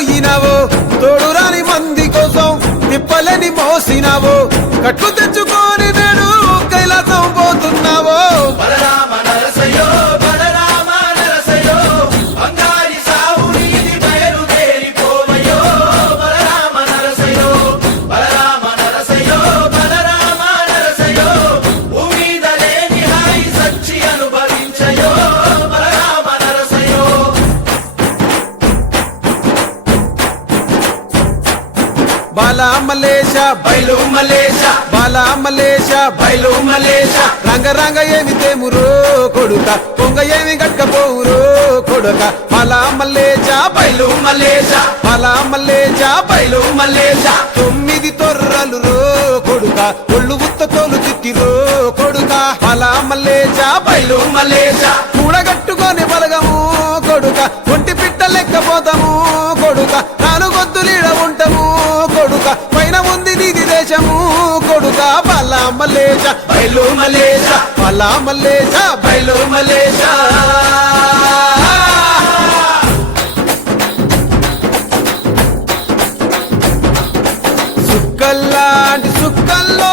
పోయినావో తోడురాని మంది కోసం తిప్పలని మోసినావో కట్లు తెచ్చుకొని నేడు కైలాసం పోతున్నావో బలరామ నరసయ్యో బలరామ నరసయ్యో బంగారి సావు నీది బయలుదేరిపోవయ్యో బలరామ నరసయ్యో బలరామ నరసయ్యో బలరామ నరసయ్యో భూమిద లేని హాయి సచ్చి అనుభవించయో బలరామ నరసయ్యో బాలా మలేష బయలు మలేష బాలా మలేష బయలు మలేష రంగ రంగ ఏమి తేమురో కొడుక పొంగ ఏమి గట్టపోవురో కొడుక బాలా మలేష బయలు మలేష బాలా మలేష బయలు మలేష 9 తొర్రలు రో కొడుక ఒళ్ళు ఉత్త తోలు చిట్టిరో కొడుక బాలా మలేష బయలు మలేష కూడగట్టుకొని బలగము కొడుక ఒంటి పిట్ట లెక్కపోతాము కొడుక నాలుగొద్దులీడ ఉంటాము కొడుక పైన ఉంది నీది దేశము కొడుక బాలా మలేష బయలు మలేష బాలా మలేష బయలు మలేష సుక్కల్లాంటి సుక్కల్లో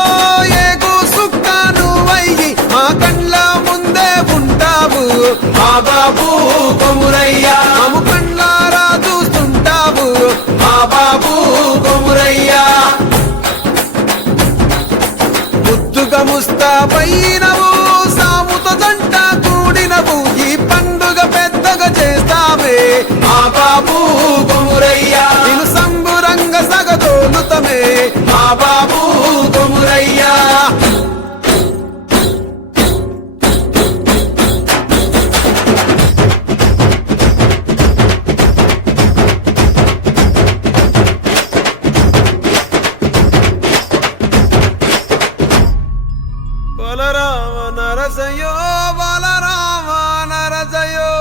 ఏగు సుక్క నువ్వయ్యి మా కండ్ల ముందే ఉంటావు మా బాబు కొమురయ్య మాము కండ్లారా చూస్తుంటావు మా బాబు కొమురయ్య ముద్దుగా ముస్తాబైనవు సాముతో జంట కూడినవు ఈ పండుగ పెద్దగా చేస్తామే మా బాబు కొమురయ్య నేను సంబురంగ సగదోలుతమే మా బాబు కొమురయ్య బలరామ నరసయ్యో బలరామ నరసయ్యో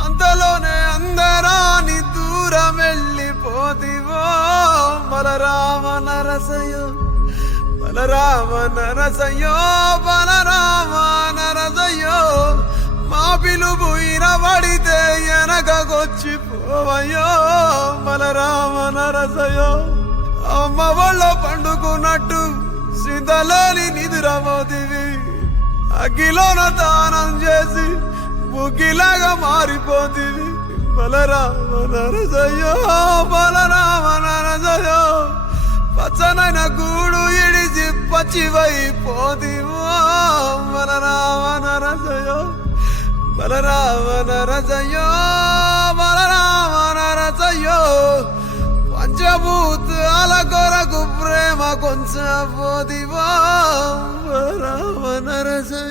అంతలోనే అందరాని దూరం వెళ్ళిపోతివో బలరామ నరసయ్యో బలరామ నరసయ్యో బలరామ నరసయ్యో మా పిలుపు ఇనబడితే వెనకకొచ్చిపోవయ్యో బలరామ నరసయ్యో అమ్మ వాళ్ళ పండుకున్నట్టు సీతలోని నిదురమోతివి అగ్గిలోన దానం చేసి బుగ్గిలాగా మారిపోతివి బలరామ నరసయ్యో బలరామ నరసయ్యో పచ్చనైన గూడు ఇడిచి పచ్చివైపోతివో బలరామ నరసయ్యో బలరామ నరసయ్యో బలరామ నరసయ్యో పంచభూతాల కొరకు ప్రేమ కొంచెం పోదివో బలరామ నరసయ్యో